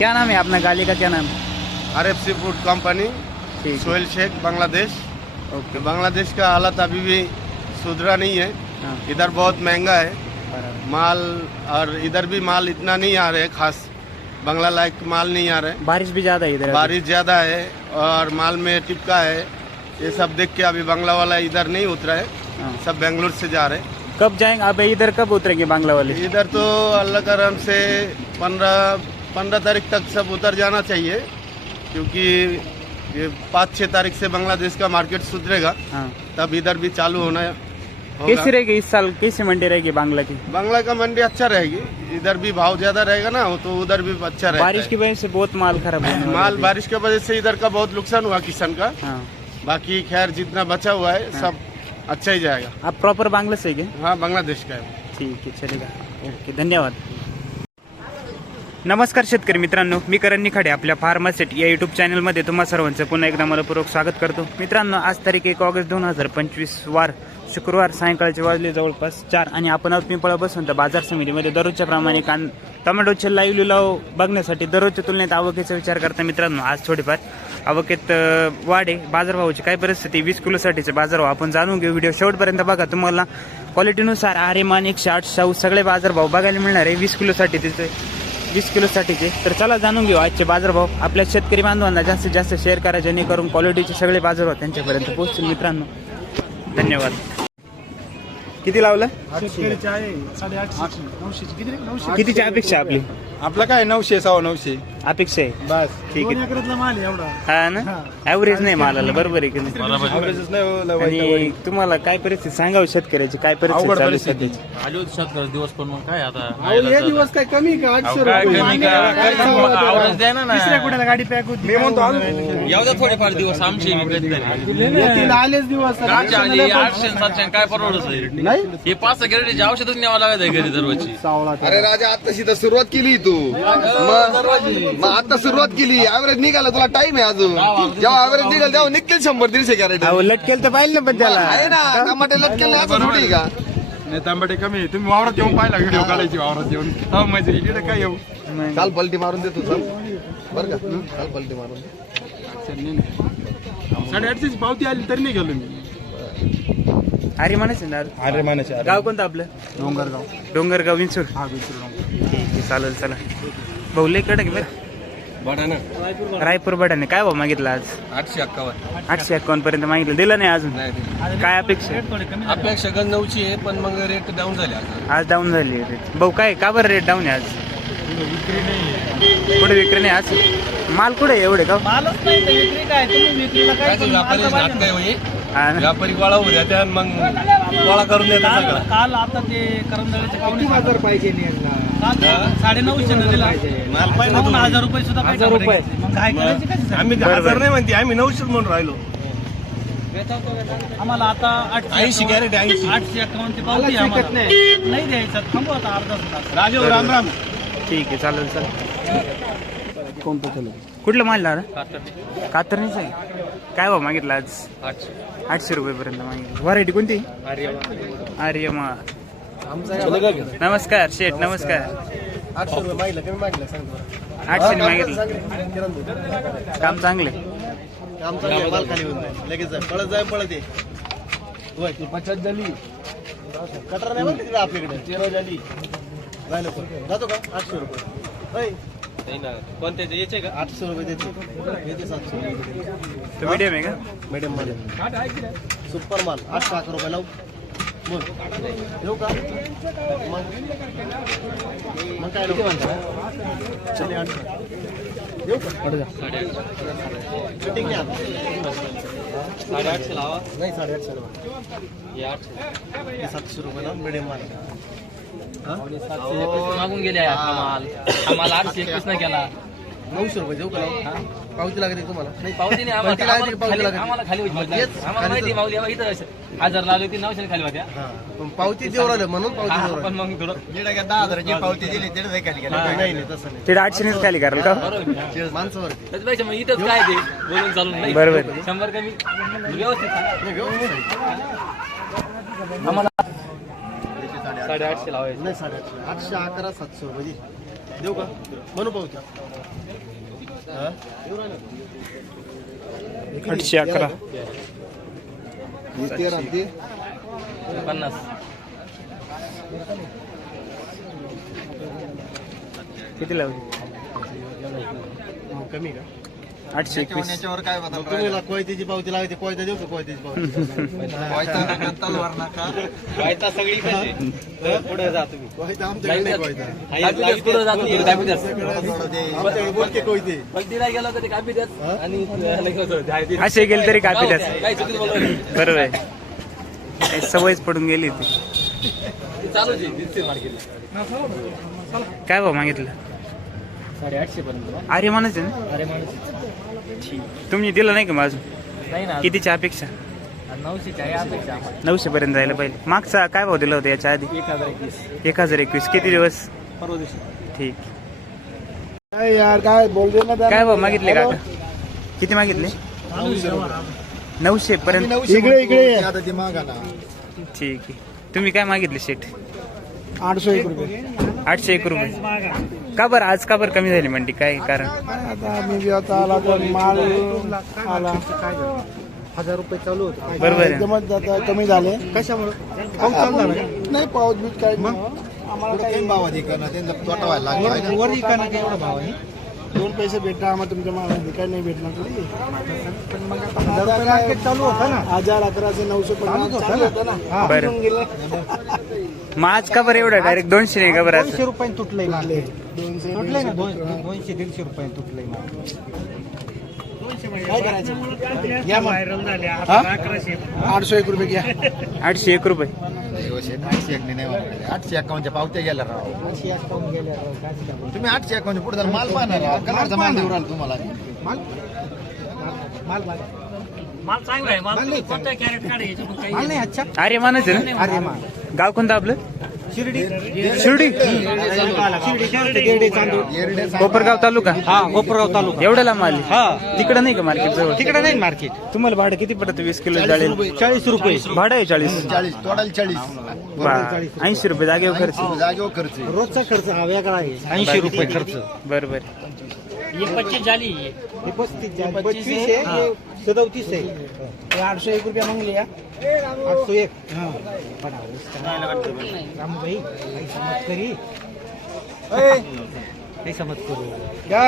क्या नाम है अपना गाली का क्या नाम? R F C food company है। सोहेल शेख बांग्लादेश। ओके। बांग्लादेश का हालत अभी भी सुधरा नहीं है। हाँ। इधर बहुत महँगा है। माल और इधर भी माल इतना नहीं आ रहा है खास बंगला लायक माल नहीं आ रहा। है बारिश भी ज़्यादा है इधर बारिश ज़्यादा है और माल में टिपका है। ये सब देख के अभी बांग्ला वाला इधर नहीं उतरा है। हाँ। सब बेंगलुरु से जा रहे। हैं कब जाएँगे? अब इधर कब उतरेंगे बांग्ला वाले? इधर तो अल्लाह करम से पंद्रह पंद्रह तारीख तक सब उतर जाना चाहिए क्योंकि ये पाँच छः तारीख से बांग्लादेश का मार्केट सुधरेगा। हाँ। तब इधर भी चालू होना कैसी रहेगी इस साल कैसी मंडी रहेगी बांग्ला की? बांग्ला का मंडी अच्छा रहेगी। इधर भी भाव ज़्यादा रहेगा ना तो उधर भी अच्छा रहेगा बारिश की वजह से बहुत माल खराब वाला माल बारिश की वजह से इधर का बहुत नुकसान हुआ किसान का। हाँ। बाकी खैर जितना बचा हुआ है सब अच्छा ही जाएगा। आप प्रॉपर बांग्ला से हाँ बांग्लादेश का है। ठीक है चलेगा। ओके धन्यवाद। नमस्कार शेतकरी मित्रांनो मी करण निखाडे आपल्या फार्मासेट या युट्यूब चॅनलमध्ये तुम्हा सर्वांचं पुन्हा एकदा मनपूर्वक स्वागत करतो. मित्रांनो आज तारीख एक ऑगस्ट दोन हजार पंचवीस वार शुक्रवार सायंकाळचे वाजले जवळपास चार आणि आपण आज पिंपळा बसून. तर बाजार समितीमध्ये दररोजच्या प्रमाणे कान टोमॅटोचे लाईव्ह लिलाव बघण्यासाठी दररोजच्या तुलनेत आवकेचा विचार करता मित्रांनो आज थोडीफार आवकेत वाढे. बाजारभावाची काय परिस्थिती? वीस किलोसाठीचे बाजारभाव. आपण जाणून घेऊ. व्हिडिओ शेवटपर्यंत बघा. तुम्हाला क्वालिटीनुसार आरेमान एकशे आठ शाहू सगळे बाजारभाव बघायला मिळणार आहे. वीस किलोसाठी तिथे वीस किलोसाठीचे. तर चला जाणून घेऊ आजचे बाजारभाव. आपल्या शेतकरी बांधवांना जास्तीत जास्त शेअर करा जेणेकरून क्वालिटीचे सगळे बाजारभाव त्यांच्यापर्यंत पोहोचतील. मित्रांनो धन्यवाद. किती लावलं? कितीची अपेक्षा आहे आपली? आपला काय नऊशे सव्वा नऊशे. अपेक्षा आहे. बस. ठीक आहे. एकरातला माल आहे एवढा. हा ना? ॲव्हरेज नाही मालाला बरोबर आहे की नाही? हो, आणि. तुम्हाला काय परिस्थिती सांगावं शेतकऱ्याची? काय परिस्थिती अवघड चालू आहे परिस्थिती. सध्याची? आले होते शेतकरी दिवस पण मग काय आता? अहो, हे दिवस काय कमी का? आठशे काय रुपये कमी का? काय आवडत द्या ना तिसऱ्या कुठ्याला गाडी पॅक होती? मी म्हणतो अजून येऊ द्या थोडेफार दिवस आमचे बी कधीतरी येतील आलेच दिवस. आले आठशे सातशे काय परवडत? नाही. हे पाच सहा गिरडीचे औषधच न्यावं लागत आहे घरी दररोजची सावळा अरे राजा आताशी तर सुरुवात केली तू. मग मग आता सुरुवात केली. ऍव्हरेज निघाला तुला टाइम आहे अजून. जेव्हा ऍव्हरेज निघाल तेव्हा निघतील शंभर दीडशे कॅरेट अहो लटकेल तर पाहिजे ना पण त्याला. आहे ना टमाटे लटकेल नाही असं थोडी का? नाही तांबटे कमी आहे. तुम्ही वावरात येऊन पाहिला व्हिडिओ काढायची वावरात येऊन. हा मजा इकडे काय येऊ? काल पलटी मारून देतो चल. बर का? काल पलटी मारून दे. साडेआठशेची पावती आली तरी नाही गेलो मी. अरे म्हणायचं ना अरे मानाचे गाव कोणतं आपलं? डोंगरगाव. डोंगरगाव विंचूर. हा आहे. चालेल चला. भाऊ लय कडक आहे बरं. रायपूर बडाने काय भाव मागितला आज? आठशे अक्कावन्न आठशे अकाउंट पर्यंत मागितलं. दिलं नाही अजून. काय अपेक्षा आहे? अपेक्षा गण नऊची आहे पण मग रेट डाऊन झाले आता आज डाऊन झाली रेट भाऊ काय का बरं रेट डाऊन आहे आज? कुठे विक्री नाही आज? माल कुठे आहे एवढे का? काय? व्यापारी नाटक होई हा ना? व्यापारी गोळा होऊ द्या त्या मग गोळा करून देतात सगळं. काल आता ते करंदळ्याचे पाहुणे पाहिजे नाही साडे नऊशे न दिला पाहुणे हजार रुपये. सुद्धा काय करायचे आम्ही हजार नाही म्हणते आम्ही नऊशेच म्हणून राहिलो. आम्हाला आता आठशे 80 कॅरेट, 80. आठशे अकाउंटची पावती आहे आम्हाला. नाही. द्यायचं. थांबू आता अर्धा तास. राम राम. ठीक आहे चालेल चालेल. कुठलं माल दादा? कातरणीच आहे. काय भाव मागितला आज? आठशे. रुपये पर्यंत मागितलं. व्हरायटी कोणती? आर्यमा. नमस्कार शेठ नमस्कार. आठशे रुपये मागितलं कमी आठशे मागितलं. काम चांगले. आमचा माल खाली होऊन जाईल. लगेच जाय पळत जाय पळत ये. होय ती झाली. कटर नाही बघ तिकडे आपल्याकडे? तेरा झाली. जायला पण जातो का? आठशे रुपये. होय कोणत्या याचे का? आठशे रुपये देते. येते सातशे रुपये. तो मीडियम आहे का? सुपर माल. आठशे अकरा रुपये लावू. साडेआठशे लावा. नाही साडेआठशे हे आठशे. सातशे रुपये लावून मिडियम माल मागून गेले माल माल आठशे एकवीस नाही केला. नऊशे रुपये देऊ का पावती लागते तुम्हाला. नाही पावती नाही पावती लागते का पावती आम्हाला लागते? आम्हाला खाली होती मग तेच, आम्हाला माहिती माऊली आम्हाला इथं हजार लावली होती नऊशे खाली होत्या. हा पण पावती देऊ राहिलं म्हणून पावती हा, पण राहिलं मग थोडं दहा हजाराची पावती दिली तेवढं खाली नाही नाही तसं नाही. तिथे आठशेनेच खाली कराल का? माणसावरती. त्याच्यापेक्षा मग इथंच काय ते? बोलून चालून नाही. बरोबर. शंभर कमी व्यवस्थित सांगा. साडेआठशे लावायचे. नाही साडेआठशे. आठशे अकरा सातशे रुपये दे. देऊ का? म्हणू पाहू हा? आठशे अकरा. पन्नास. किती लावली कमी का? आठशे एकवीस. कोयत्याची पावती लावायची कोयता देऊ का कोयत्याची पावती? सगळी पुढे जा तुम्ही. कोयता आमच्याकडे नाही कोयता. पुढे जातो आमच्याकडे बोलके कोयते. पलटीला गेलो ते कापी देत. आणि असे गेले तरी कापी त्याच काय चुकीचं बोललो. बरोबर आहे. काही सवयच पडून गेली ती दिसते काय भाव मागितलं? साडेआठशे पर्यंत. अरे आहे ना? अरे माणूस तुम्ही दिलं नाही का माझं नाही ना कितीची अपेक्षा? नऊशे पर्यंत जायला पाहिजे. मागचा काय भाव दिला होता याच्या आधी? एक हजार एकवीस. एक हजार एकवीस. किती दिवस? परवा दिवशी. ठीक. यार काय ना काय भाव मागितले का किती मागितले? नऊशे. पर्यंत इकडे इकडे. आता ती मागा ना. ठीक आहे. तुम्ही काय मागितले शेट आठशे एक रुपये. आठशे एक रुपये. का बरं? आज का बरं कमी झाली मंडी? काय कारण? आता आता आला तर माल आला. हजार रुपये चालू होते. बरोबर आहे. एकदमच आता कमी झाले. कशामुळे? पाऊस नाही पाऊस बीत काय मग? आम्हाला काही भाव अधिक तोटा व्हायला लागला. वर इकाना काय एवढा भाव आहे. दोन पैसे भेटता आम्हाला तुमच्या मालामध्ये काय नाही भेटणार तरी मग काय चालू होता ना? हजार अकराशे नऊशे पन्नास. मग आज का बरं एवढं डायरेक्ट दोनशे नाही का बरं असं? रुपये तुटले दोनशे तुटले ना? दोनशे दीडशे रुपये तुटले काय करायचं? घ्या मग. हा? आठशे एक रुपये घ्या. आठशे एक रुपये. आठशे अकाउंटच्या पावत्या गेल्या राव आठशे अकाउंट गेले राव, काय सांगू. तुम्ही आठशे अकाउंट पुढे माल पाहणार राव कलरचा माल देऊ राहिला तुम्हाला माल? माल माल माल चांगला आहे माल कोणता कॅरेट काढायचे माल नाही अच्छा. अरे आहे ना? अरे माल गाव कोणतं आपलं? शिर्डी? कोपरगाव तालुका? हा कोपरगाव तालुका. एवढं लांब आली? हा. तिकडं नाही का मार्केट जवळ? तिकडे नाही मार्केट तुम्हाला भाडं किती पडतं वीस किलो जाळेल? चाळीस रुपये. भाडं आहे चाळीस. चाळीस. टोटल चाळीस. ऐंशी रुपये जागेवर खर्च. जागेवर खर्च. रोजचा खर्च हा वेगळा आहे. ऐंशी रुपये खर्च. बरोबर हे पच्चीस झाली हे पस्तीस हे सदोतीस आहे. हे आठशे एक रुपया मागले या आठशे एक. हा, उसका रामभाई काही समज करी. काही समज करू. क्या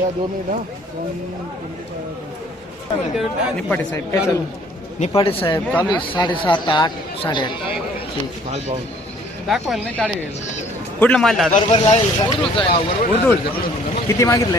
या दोन मिनिट निपाटे साहेब काय चालू? निपाडे साहेब चालू साडेसात आठ साडेआठ. ठीक माल भाऊ दाखवायला नाही काढे कुठला माल दादा? बरोबर लागेल. किती मागितलं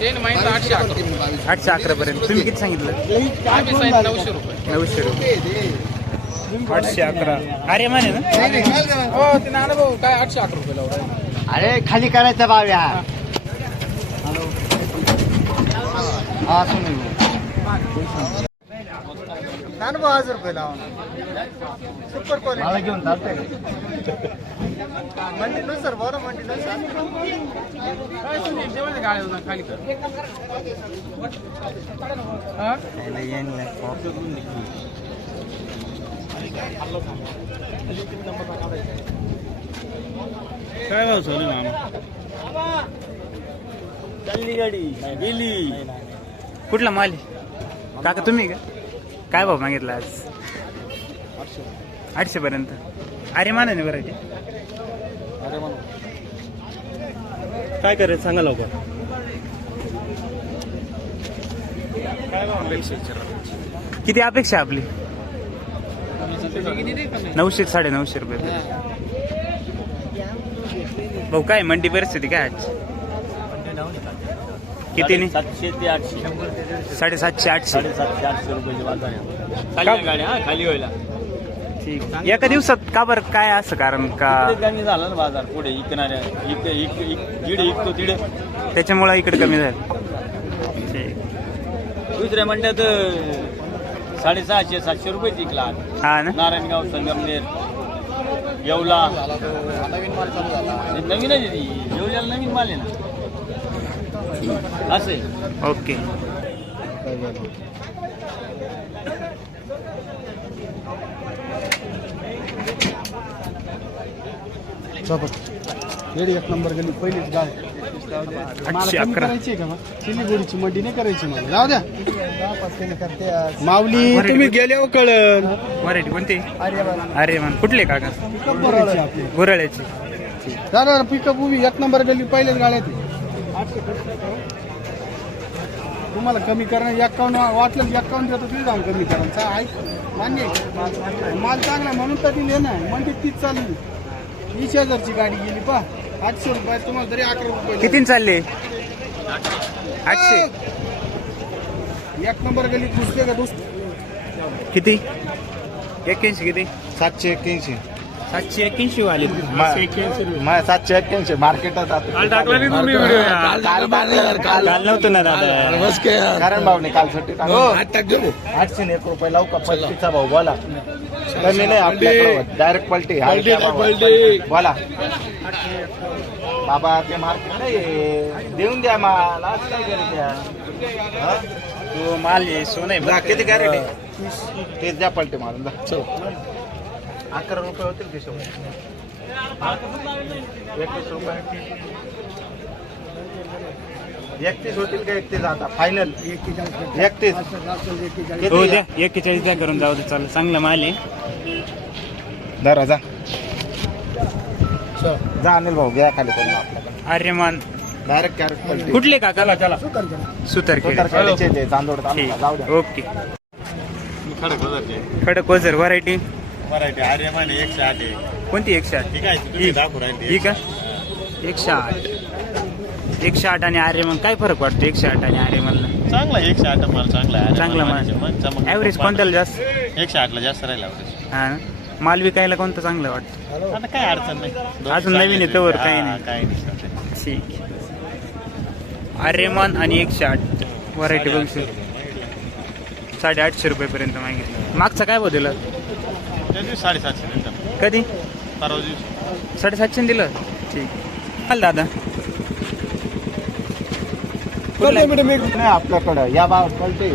यांनी? ते माहिती आठशे अकरा आठशे अकरा पर्यंत. तुम्ही किती सांगितलं? आम्ही नऊशे रुपये. नऊशे रुपये. आठशे अकरा. अरे माने ना? हो ते नाना भाऊ काय आठशे अकरा रुपये लावला अरे खाली करायचा बाव्या हा. नानभाऊ हजार रुपये लावा. सुपर क्वालिटी मला घेऊन चालतंय. मंडीनुसार बरं मंडीनुसार गाडी खाली कर हा? काय भाव चालू मामा? कुठला माल? काका तुम्ही का? काय भाव मागितला आज? आठशे पर्यंत. अरे माना नाही बरं काय करायचं सांगा लवकर. किती अपेक्षा आपली? नऊशे साडे नऊशे रुपये. भाऊ काय मंडी परिस्थिती काय आज किती नाही सातशे ते आठशे. साडेसातशे आठशे. सातशे आठशे हा खाली व्हायला. ठीक एका दिवसात का बरं? काय असं कारण का? इकडे कमी झाला ना बाजार पुढे इकणाऱ्या इक इक इक जिडे इकतो तिडे त्याच्यामुळे इकडे कमी झालं. ठीक. दुसऱ्या मंडळात साडेसहाशे सातशे रुपये जिंकला हा ना? नारायणगाव संगमनेर येवला. नवीनच आहे ती. येवल्याला नवीन माल आहे ना. असं आहे. ओके. सोबत रेडी एक नंबर गली पहिलीच गाय मला कमी करायची आहे का मग? सिलिगुडीची मंडी नाही करायची मला. जाऊ द्या. माऊली तुम्ही गेले हो कळण. व्हरायटी कोणती? अरे मन कुठले काका? आपली. गुरळ्याची दादा पिकअप उभी. एक नंबर गली पहिलेच गाड्या ते. तुम्हाला कमी करणं एक्कावन्न वाटलं की एक्कावन्न देतो तुम्ही जाऊन कमी करा. चा- ऐक मान्य आहे. माल चांगला आहे म्हणून तर ती ना म्हणजे तीच चालली. वीस हजारची गाडी गेली पा आठशे रुपये तुम्हाला तरी अकरा रुपये कितीन चालले? आठशे. एक. नंबर गली दुसरे का दुसरे किती? एक्क्याऐंशी किती? सातशे एक्क्याऐंशी. सातशे एक्क्याऐंशी वाले. मा- सातशे एक्क्याऐंशी. मार्केटात काल टाकला नाही तुम्ही व्हिडिओ काल नव्हतं ना दादा. कारण भावने काल सुट्टी आठशे आणि एक रुपये लावू का? पलटीचा भाऊ बोला. कमी नाही आपल्याकडे डायरेक्ट पलटी. हाय त्या भावात. बोला. बाबा ते मार्केट नाही देऊन द्या माल. आज काय द्या हा? तो माल आहे सोन आहे किती गॅरेंटी तेच द्या पलटी मारून जा. चल. अकरा रुपये होतील की शंभर? एकवीस रुपये. एकतीस होतील का एकतीस आता? फायनल एकतीस. हो द्या एक्केचाळीस द्या करून जाऊ दे चालेल चांगला माल आहे. धरा जा. जा अनिल भाऊ घ्या खाली करून आपल्याकडे. आर्यमान डायरेक्ट पलटी कुठले काका? चला सुतारखेड. उतरखेडचे ते चांदोड तालुका जाऊ द्या. ओके. खडक वजर व्हरायटी मराठी आर्यमान एकशे आठ आहे. कोणती एकशे आठ? ठीक आहे? तुम्ही दाखवू राहिले ही का? एकशे आठ. एकशे आठ आणि आर्यमान काय फरक वाटतो एकशे आठ आणि आर्यमानला? चांगला आहे, एकशे आठ माल चांगला आहे. चांगला माल मग चमक- ॲव्हरेज कोणत्याला जास्त? एकशे आठला जास्त राहिला average. हा ना? माल विकायला कोणतं चांगलं वाटतं? आता काय अडचण नाही. दोन्ही अजून नवीन आहे तोवर हा, काही नाही. काही नाही सध्या. ठीक आर्यमान आणि एकशे आठ. व्हरायटी बघू साडेआठशे रुपयेपर्यंत मागितलं. मागचा काय बदल त्या दिवशी साडेसातशे नंतर कधी? परवा दिवशी. साडेसातशे दिलं? ठीक. चाल दादा. कुठला आहे? नाही आपल्याकडं. या बा पलटी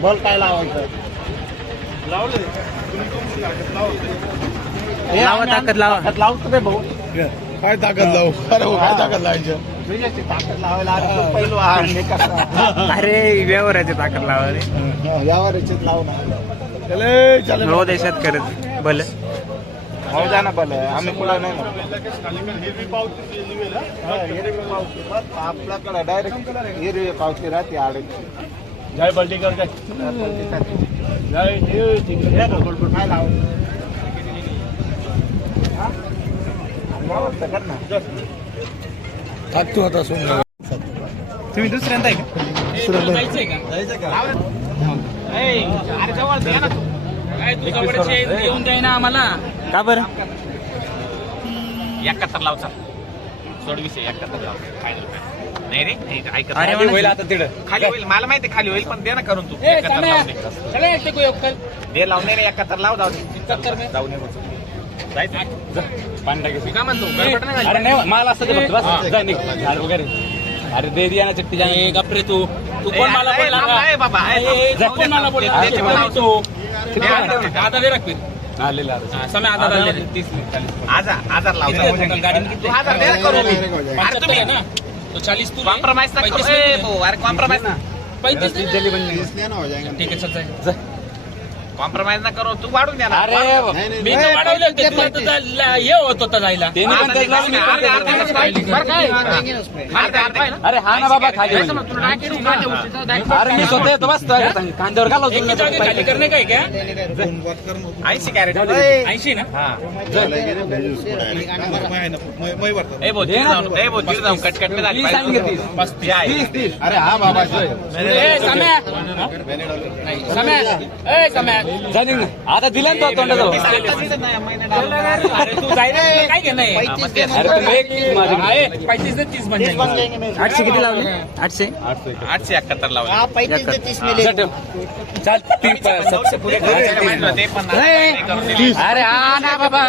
बॉल काय लावायचं? हे लावा ताकद लावा. ताकद लावतो रे भाऊ. काय ताकद लावू? अरे हो, काय ताकद लावायचं? तुझ्याची ताकद लावायला अरे तो पैलवान, हे. कसा? अरे व्यवहाराची ताकद लावा रे. हा, यावर याच्यात लाव ना चले चले. हो देशात करत भलं हो जा ना भले आम्ही कुला नाही. हा, हिरवी पावती. आपल्याकडे डायरेक्ट हिरवी पावती राहते आडे जय बल्टी करते काय लावायचं हा? लावायचं कर ना टाकतो आता सोन तुम्ही दुसऱ्यांदा आहे का येऊन जाई ना आम्हाला. का बरं? एकाहत्तर लावचा सोड विषय एकाहत्तर लाव. फायनल नाही रे नाही, ऐकत अरे नाही. म्हणा. खाली होईल मला माहिती खाली होईल पण दे ना करून तू. एकाहत्तर दे. दे लावून दे रे एकाहत्तर लाव जाऊ दे. जाऊ नये जायचं? मी काय म्हणतो गडबड नाही झाली. अरे नाही मला असं ते फक्त बस जा निघ. झाड वगैरे. अरे दे दिया ना चट्टी जाने गपरे तू. तू कोण मला ए, बोलला बाबा. ए, कोण मला बोलला दे, आता मिनिट चालीस आजार आजार लाव किती आहे total गाडी किती? तू हजार दे ना करू मी अरे पचहत्तर तुम्ही. है ना तो चालीस तू कॉम्प्रोमाइज ना करू ए, भाऊ, अरे कॉम्प्रोमाइज ना पैंतीस जल्दी बन जाएगा ठीक है चल जाए कॉम्प्रोमाइज ना करू तू वाढून द्या ना अरे मी तर वाढवलं ते तुला तर हे होत होता जायला. नाही, अर्धा- अर्धा. बरं काय? अर्धा- अर्धा आहे ना? अरे हा ना बाबा खाली नाही समज, तुला डायरेक्ट येऊन काढल्या उचलून डायरेक्ट अरे मी स्वतः येतो बस खांद्यावर घालव खाली करणे काय क्या ऐंशी कॅरेट. ऐंशी ना? हा. ए भाऊ जाऊन ए भाऊ दीड जाऊन कट कट नाही झाली सांगितलं. पस्तीस आहे अरे हा बाबा ए समय. ए समय. जा निघ ना. आता दिला ना तो तोंडाजवळ. अरे तू जाय रे तुला काय घेणं आहे? अरे तू एक तीस माझे. आहे पैतीस ते तीस बन जाएंगे. आठशे किती लावले? आठशे? आठशे एकाहत्तर लावले. अरे हा ना बाबा.